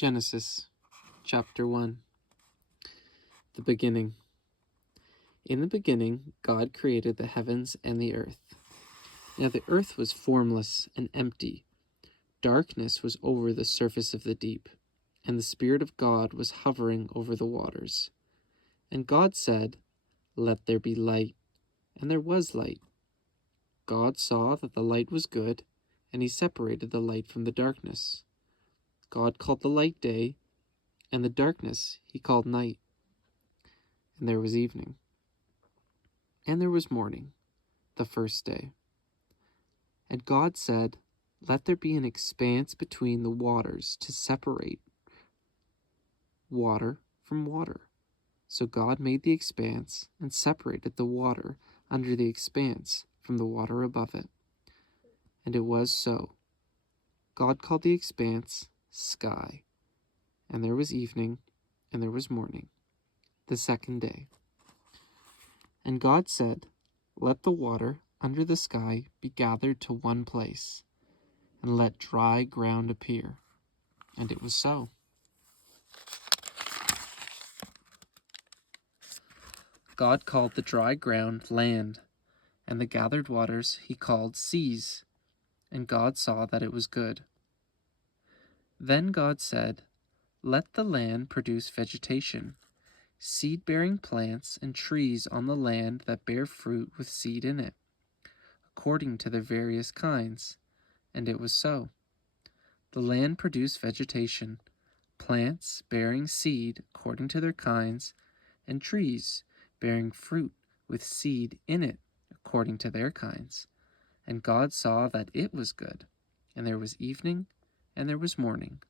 Genesis chapter 1. The beginning. In the beginning, God created the heavens and the earth. Now the earth was formless and empty. Darkness was over the surface of the deep, and the Spirit of God was hovering over the waters. And God said, "Let there be light," and there was light. God saw that the light was good, and he separated the light from the darkness. God called the light day, and the darkness he called night. And there was evening. And there was morning, the first day. And God said, "Let there be an expanse between the waters to separate water from water." So God made the expanse and separated the water under the expanse from the water above it. And it was so. God called the expanse sky. And there was evening, and there was morning, the second day. And God said, "Let the water under the sky be gathered to one place, and let dry ground appear." And it was so. God called the dry ground land, and the gathered waters he called seas. And God saw that it was good. Then God said, "Let the land produce vegetation, seed-bearing plants and trees on the land that bear fruit with seed in it, according to their various kinds." And it was so. The land produced vegetation, plants bearing seed according to their kinds, and trees bearing fruit with seed in it according to their kinds. And God saw that it was good. And there was evening, and there was morning,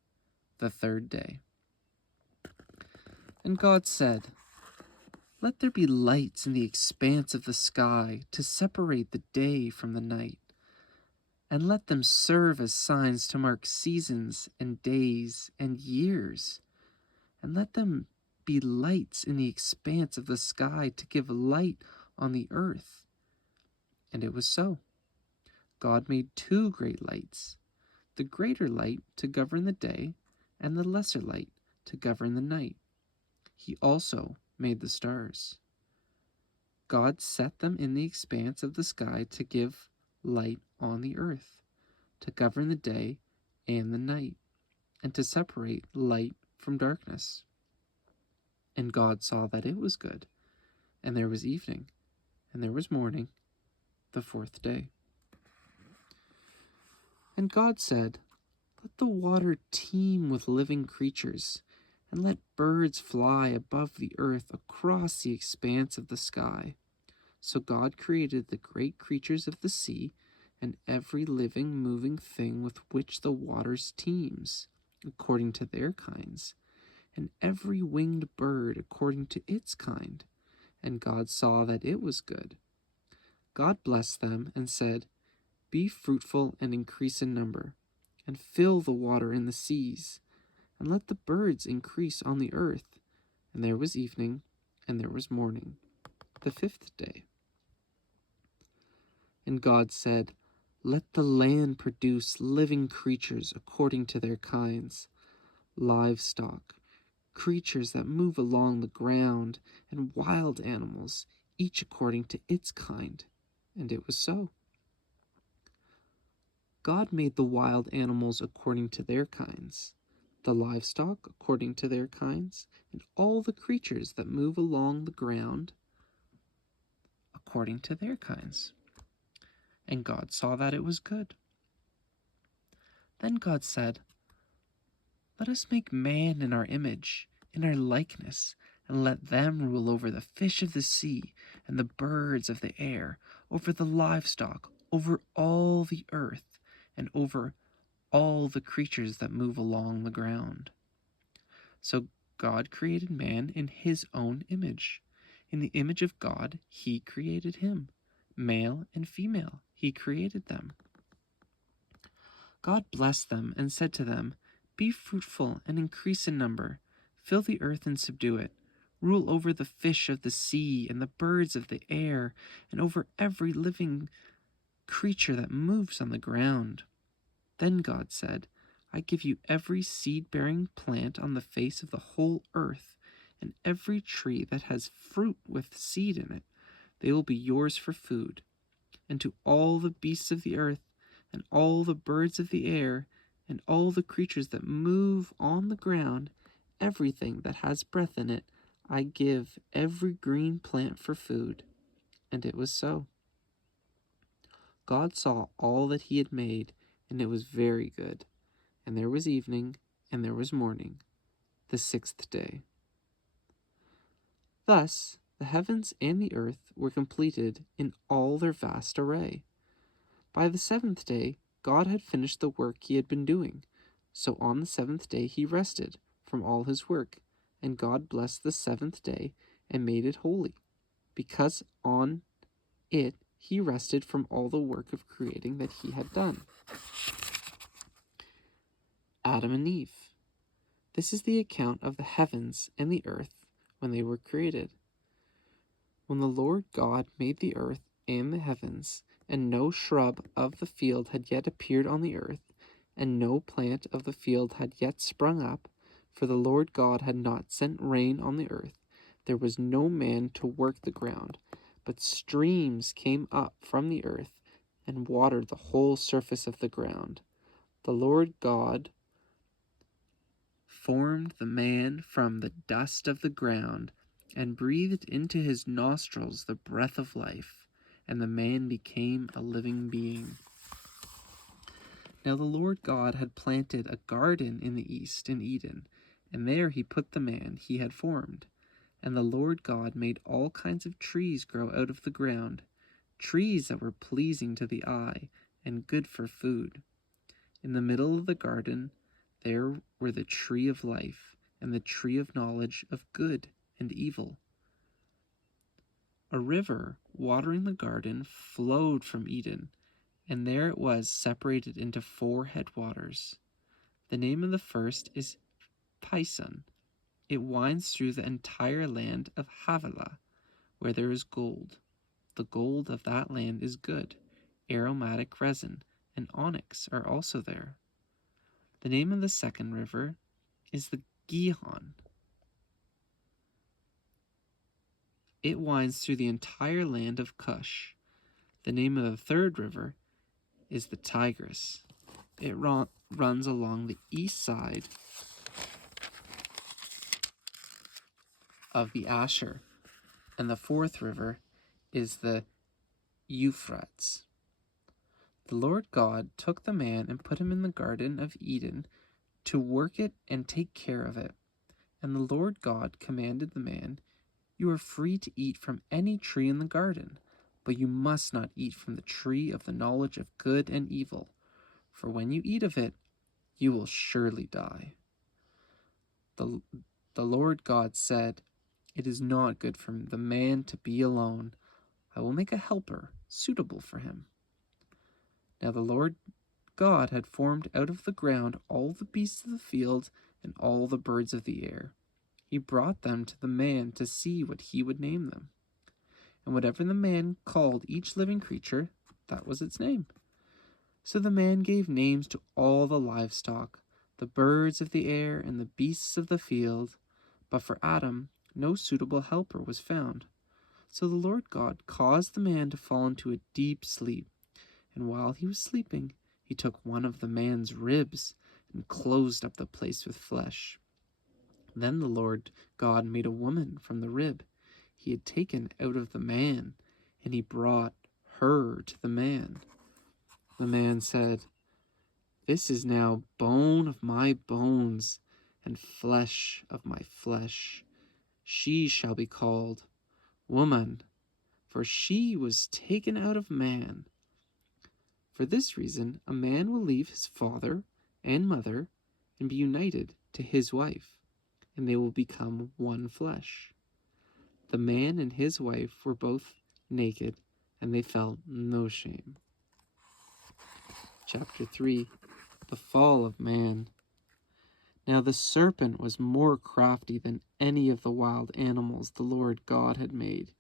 the third day. And God said, "Let there be lights in the expanse of the sky to separate the day from the night, and let them serve as signs to mark seasons and days and years. And let them be lights in the expanse of the sky to give light on the earth." And it was so. God made two great lights, the greater light to govern the day, and the lesser light to govern the night. He also made the stars. God set them in the expanse of the sky to give light on the earth, to govern the day and the night, and to separate light from darkness. And God saw that it was good. And there was evening, and there was morning, the fourth day. And God said, "Let the water teem with living creatures, and let birds fly above the earth across the expanse of the sky." So God created the great creatures of the sea, and every living, moving thing with which the waters teems, according to their kinds, and every winged bird according to its kind. And God saw that it was good. God blessed them and said, "Be fruitful and increase in number, and fill the water in the seas, and let the birds increase on the earth." And there was evening, and there was morning, the fifth day. And God said, "Let the land produce living creatures according to their kinds, livestock, creatures that move along the ground, and wild animals, each according to its kind." And it was so. God made the wild animals according to their kinds, the livestock according to their kinds, and all the creatures that move along the ground according to their kinds. And God saw that it was good. Then God said, "Let us make man in our image, in our likeness, and let them rule over the fish of the sea and the birds of the air, over the livestock, over all the earth, and over all the creatures that move along the ground." So God created man in his own image. In the image of God, he created him. Male and female, he created them. God blessed them and said to them, "Be fruitful and increase in number. Fill the earth and subdue it. Rule over the fish of the sea and the birds of the air, and over every living creature that moves on the ground." Then God said, I give you every seed-bearing plant on the face of the whole earth, and every tree that has fruit with seed in it. They will be yours for food. And to all the beasts of the earth, and all the birds of the air, and all the creatures that move on the ground, everything that has breath in it, I give every green plant for food. And it was so. God saw all that he had made, and it was very good. And there was evening, and there was morning, the sixth day. Thus the heavens and the earth were completed in all their vast array. By the seventh day, God had finished the work he had been doing. So on the seventh day he rested from all his work, and God blessed the seventh day and made it holy, because on it he rested from all the work of creating that he had done. Adam and Eve. This is the account of the heavens and the earth when they were created. When the Lord God made the earth and the heavens, and no shrub of the field had yet appeared on the earth, and no plant of the field had yet sprung up, for the Lord God had not sent rain on the earth, there was no man to work the ground, but streams came up from the earth and watered the whole surface of the ground. The Lord God formed the man from the dust of the ground, and breathed into his nostrils the breath of life, and the man became a living being. Now the Lord God had planted a garden in the east in Eden, and there he put the man he had formed. And the Lord God made all kinds of trees grow out of the ground, trees that were pleasing to the eye and good for food. In the middle of the garden there were the tree of life and the tree of knowledge of good and evil. A river watering the garden flowed from Eden, and there it was separated into 4 headwaters. The name of the first is Pison. It winds through the entire land of Havilah, where there is gold. The gold of that land is good. Aromatic resin and onyx are also there. The name of the second river is the Gihon. It winds through the entire land of Cush. The name of the third river is the Tigris. It runs along the east side of the Asher. And the fourth river is the Euphrates. The Lord God took the man and put him in the Garden of Eden to work it and take care of it. And the Lord God commanded the man, "You are free to eat from any tree in the garden, but you must not eat from the tree of the knowledge of good and evil, for when you eat of it, you will surely die." The Lord God said, "It is not good for the man to be alone. I will make a helper suitable for him." Now the Lord God had formed out of the ground all the beasts of the field and all the birds of the air. He brought them to the man to see what he would name them. And whatever the man called each living creature, that was its name. So the man gave names to all the livestock, the birds of the air, and the beasts of the field. But for Adam, no suitable helper was found. So the Lord God caused the man to fall into a deep sleep. And while he was sleeping, he took one of the man's ribs and closed up the place with flesh. Then the Lord God made a woman from the rib he had taken out of the man, and he brought her to the man. The man said, "This is now bone of my bones and flesh of my flesh. She shall be called woman, for she was taken out of man. For this reason, a man will leave his father and mother and be united to his wife, and they will become one flesh." The man and his wife were both naked, and they felt no shame. Chapter 3. The Fall of Man. Now the serpent was more crafty than any of the wild animals the Lord God had made.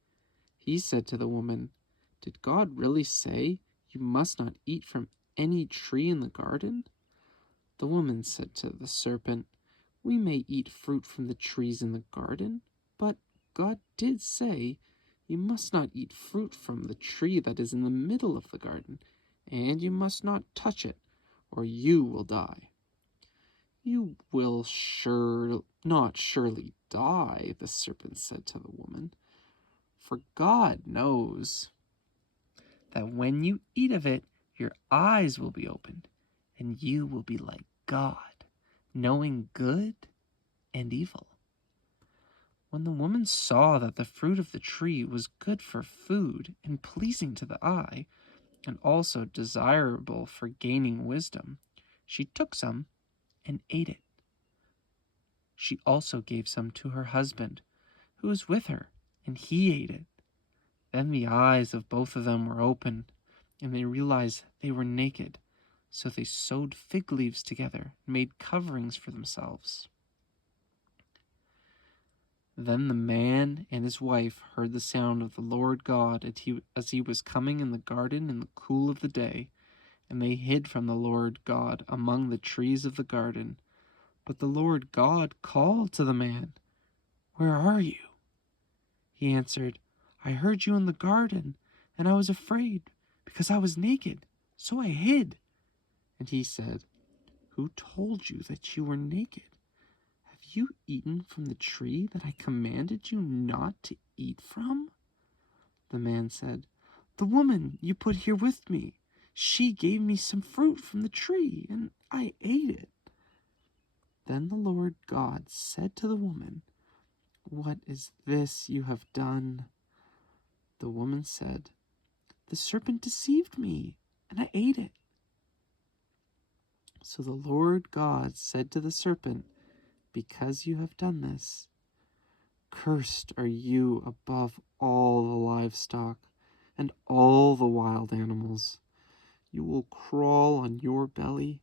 He said to the woman, "Did God really say you must not eat from any tree in the garden?" The woman said to the serpent, "We may eat fruit from the trees in the garden, but God did say, 'You must not eat fruit from the tree that is in the middle of the garden, and you must not touch it, or you will die.'" "You will not surely die," the serpent said to the woman, "for God knows that when you eat of it, your eyes will be opened, and you will be like God, knowing good and evil." When the woman saw that the fruit of the tree was good for food and pleasing to the eye, and also desirable for gaining wisdom, she took some and ate it. She also gave some to her husband, who was with her, and he ate it. Then the eyes of both of them were opened, and they realized they were naked. So they sewed fig leaves together and made coverings for themselves. Then the man and his wife heard the sound of the Lord God as he was coming in the garden in the cool of the day, and they hid from the Lord God among the trees of the garden. But the Lord God called to the man, "Where are you?" He answered, "I heard you in the garden, and I was afraid, because I was naked, so I hid." And he said, "Who told you that you were naked? Have you eaten from the tree that I commanded you not to eat from?" The man said, "The woman you put here with me, she gave me some fruit from the tree, and I ate it." Then the Lord God said to the woman, "What is this you have done?" The woman said, "The serpent deceived me, and I ate it." So the Lord God said to the serpent, "Because you have done this, cursed are you above all the livestock and all the wild animals. You will crawl on your belly.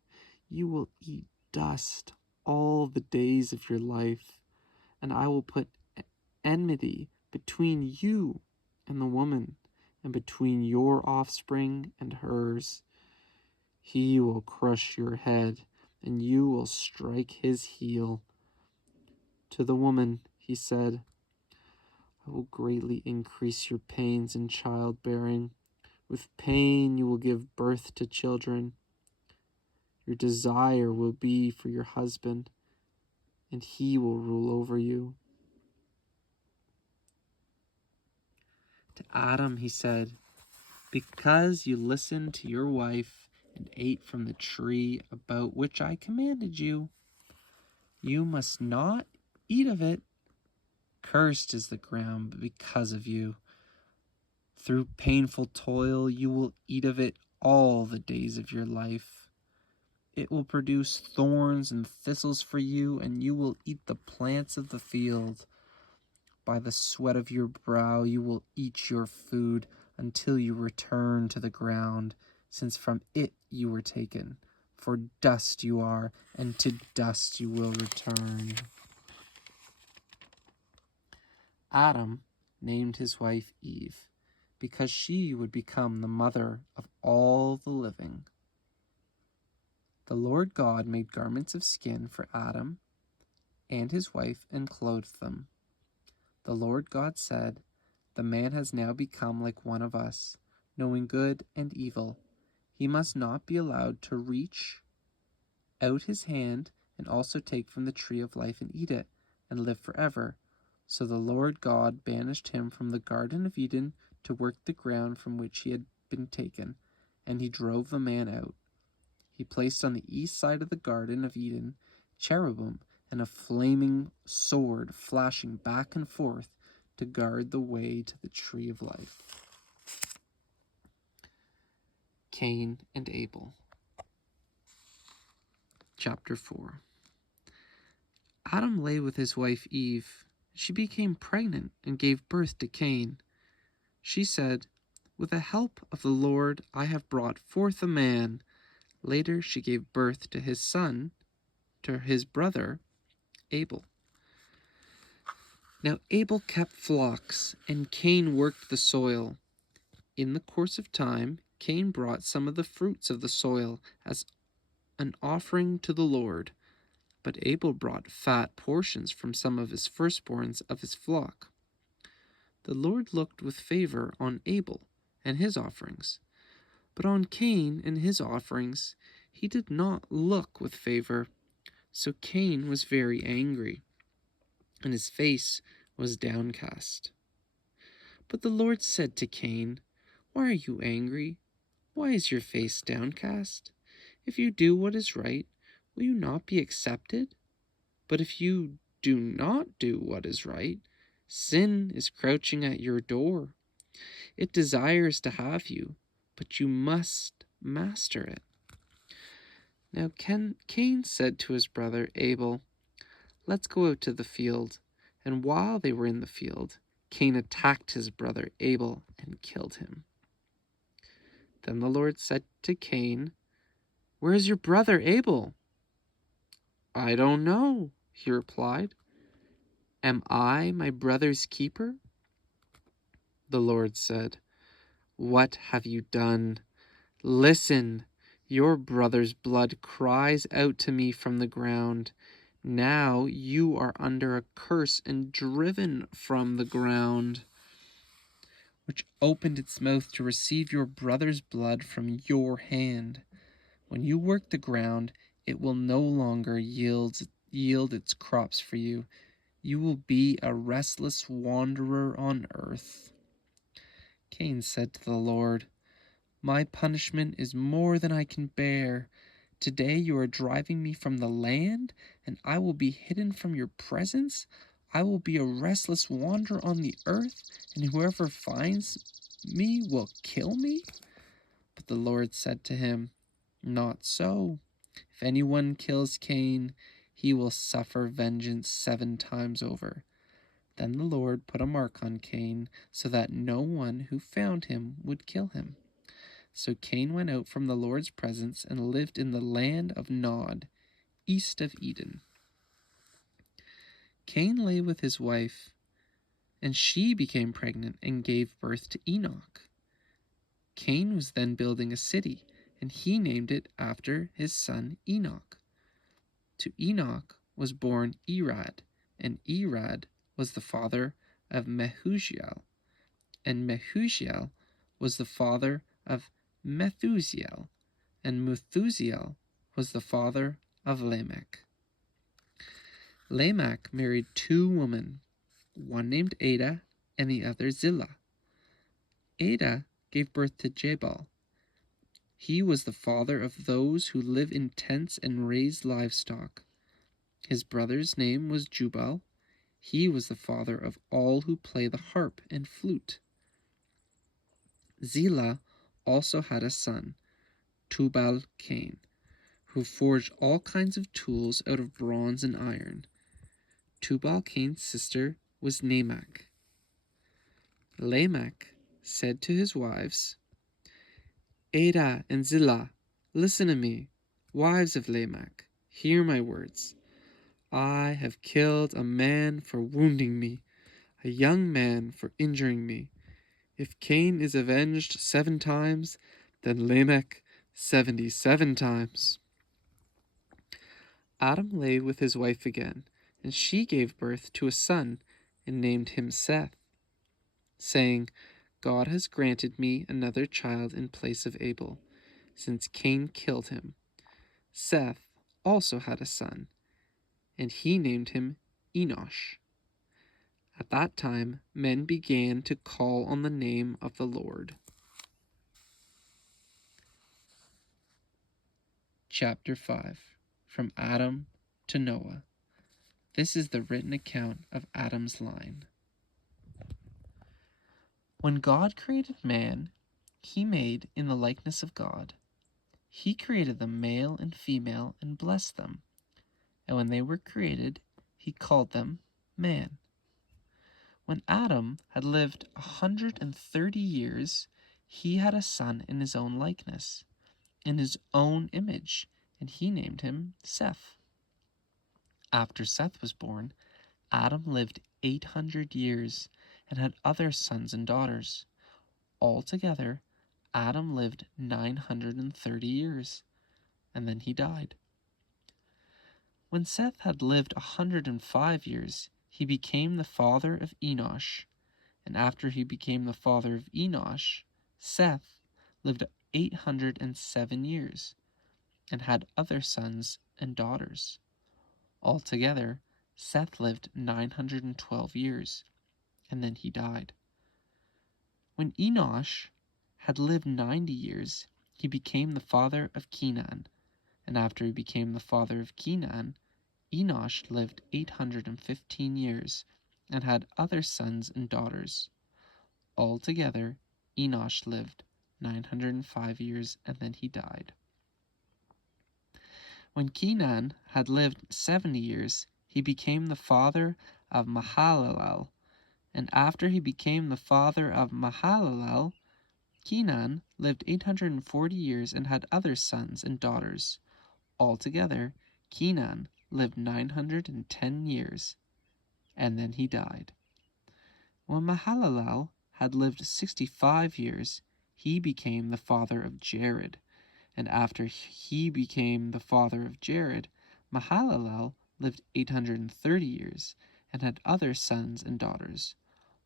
You will eat dust all the days of your life, and I will put enmity between you and the woman, and between your offspring and hers. He will crush your head, and you will strike his heel." To the woman he said, "I will greatly increase your pains in childbearing. With pain you will give birth to children. Your desire will be for your husband, and he will rule over you." To Adam he said, "Because you listened to your wife and ate from the tree about which I commanded you, you must not eat of it. Cursed is the ground because of you. Through painful toil you will eat of it all the days of your life. It will produce thorns and thistles for you, and you will eat the plants of the field. By the sweat of your brow you will eat your food until you return to the ground, since from it you were taken. For dust you are, and to dust you will return." Adam named his wife Eve, because she would become the mother of all the living. The Lord God made garments of skin for Adam and his wife and clothed them. The Lord God said, "The man has now become like one of us, knowing good and evil. He must not be allowed to reach out his hand and also take from the tree of life and eat it, and live forever." So the Lord God banished him from the Garden of Eden to work the ground from which he had been taken, and he drove the man out. He placed on the east side of the Garden of Eden cherubim and a flaming sword flashing back and forth to guard the way to the tree of life. Cain and Abel. Chapter 4. Adam lay with his wife Eve. She became pregnant and gave birth to Cain. She said, "With the help of the Lord I have brought forth a man." Later she gave birth to his son, to his brother Abel. Now Abel kept flocks, and Cain worked the soil. In the course of time, Cain brought some of the fruits of the soil as an offering to the Lord, but Abel brought fat portions from some of his firstborns of his flock. The Lord looked with favor on Abel and his offerings, but on Cain and his offerings he did not look with favor. So Cain was very angry, and his face was downcast. But the Lord said to Cain, "Why are you angry? Why is your face downcast? If you do what is right, will you not be accepted? But if you do not do what is right, sin is crouching at your door. It desires to have you, but you must master it." Now Cain said to his brother Abel, "Let's go out to the field." And while they were in the field, Cain attacked his brother Abel and killed him. Then the Lord said to Cain, "Where is your brother Abel?" "I don't know," he replied. "Am I my brother's keeper?" The Lord said, "What have you done? Listen, your brother's blood cries out to me from the ground. Now you are under a curse and driven from the ground, which opened its mouth to receive your brother's blood from your hand. When you work the ground, it will no longer yield its crops for you. You will be a restless wanderer on earth." Cain said to the Lord, "My punishment is more than I can bear. Today you are driving me from the land, and I will be hidden from your presence. I will be a restless wanderer on the earth, and whoever finds me will kill me." But the Lord said to him, "Not so. If anyone kills Cain, he will suffer vengeance 7 times over." Then the Lord put a mark on Cain, so that no one who found him would kill him. So Cain went out from the Lord's presence and lived in the land of Nod, east of Eden. Cain lay with his wife, and she became pregnant and gave birth to Enoch. Cain was then building a city, and he named it after his son Enoch. To Enoch was born Irad, and Irad was the father of Mehujael, and Mehujael was the father of Methusiel, and Methusiel was the father of Lamech. Lamech married 2 women, one named Ada and the other Zillah. Ada gave birth to Jabal. He was the father of those who live in tents and raise livestock. His brother's name was Jubal. He was the father of all who play the harp and flute. Zillah also had a son, Tubal-Cain, who forged all kinds of tools out of bronze and iron. Tubal-Cain's sister was Lamech. Lamech said to his wives, "Ada and Zillah, listen to me. Wives of Lamech, hear my words. I have killed a man for wounding me, a young man for injuring me. If Cain is avenged 7 times, then Lamech 77 times." Adam lay with his wife again, and she gave birth to a son and named him Seth, saying, "God has granted me another child in place of Abel, since Cain killed him." Seth also had a son, and he named him Enosh. At that time, men began to call on the name of the Lord. Chapter 5. From Adam to Noah. This is the written account of Adam's line. When God created man, he made in the likeness of God. He created them male and female and blessed them. And when they were created, he called them man. When Adam had lived 130 years, he had a son in his own likeness, in his own image, and he named him Seth. After Seth was born, Adam lived 800 years and had other sons and daughters. Altogether, Adam lived 930 years, and then he died. When Seth had lived 105 years, he became the father of Enosh. And after he became the father of Enosh, Seth lived 807 years, and had other sons and daughters. Altogether, Seth lived 912 years, and then he died. When Enosh had lived 90 years, he became the father of Kenan, and after he became the father of Kenan, Enosh lived 815 years, and had other sons and daughters. Altogether, Enosh lived 905 years, and then he died. When Kenan had lived 70 years, he became the father of Mahalalel, and after he became the father of Mahalalel, Kenan lived 840 years and had other sons and daughters. Altogether, Kenan lived 910 years, and then he died. When Mahalalel had lived 65 years, he became the father of Jared, and after he became the father of Jared, Mahalalel lived 830 years, and had other sons and daughters.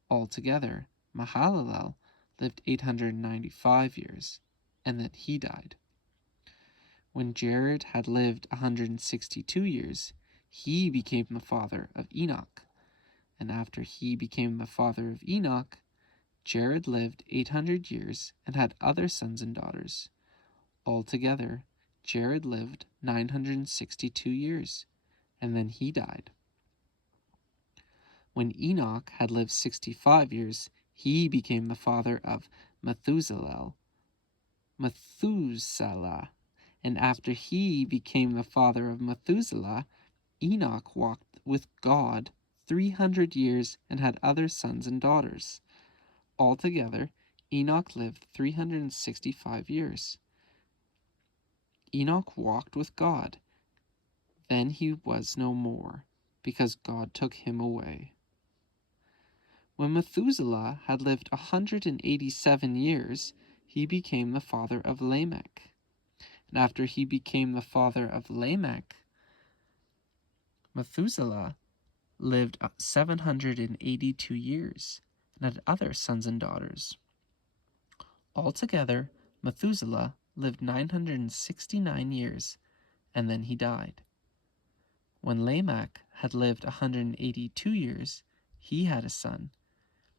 Altogether, Mahalalel lived 895 years, and then he died. When Jared had lived 162 years, he became the father of Enoch, and after he became the father of Enoch, Jared lived 800 years and had other sons and daughters. Altogether, Jared lived 962 years, and then he died. When Enoch had lived 65 years, he became the father of Methuselah, and after he became the father of Methuselah, Enoch walked with God 300 years and had other sons and daughters. Altogether, Enoch lived 365 years. Enoch walked with God. Then he was no more, because God took him away. When Methuselah had lived 187 years, he became the father of Lamech. And after he became the father of Lamech, Methuselah lived 782 years and had other sons and daughters. Altogether, Methuselah lived 969 years, and then he died. When Lamech had lived 182 years, he had a son.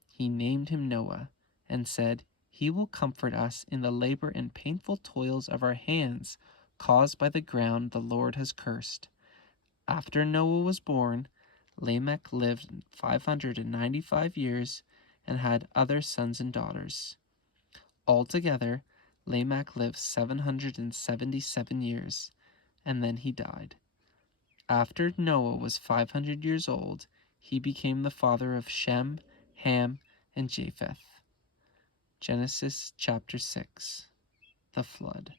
He named him Noah, and said, "He will comfort us in the labor and painful toils of our hands, caused by the ground the Lord has cursed." After Noah was born, Lamech lived 595 years and had other sons and daughters. Altogether, Lamech lived 777 years, and then he died. After Noah was 500 years old, he became the father of Shem, Ham, and Japheth. Genesis chapter 6. The Flood.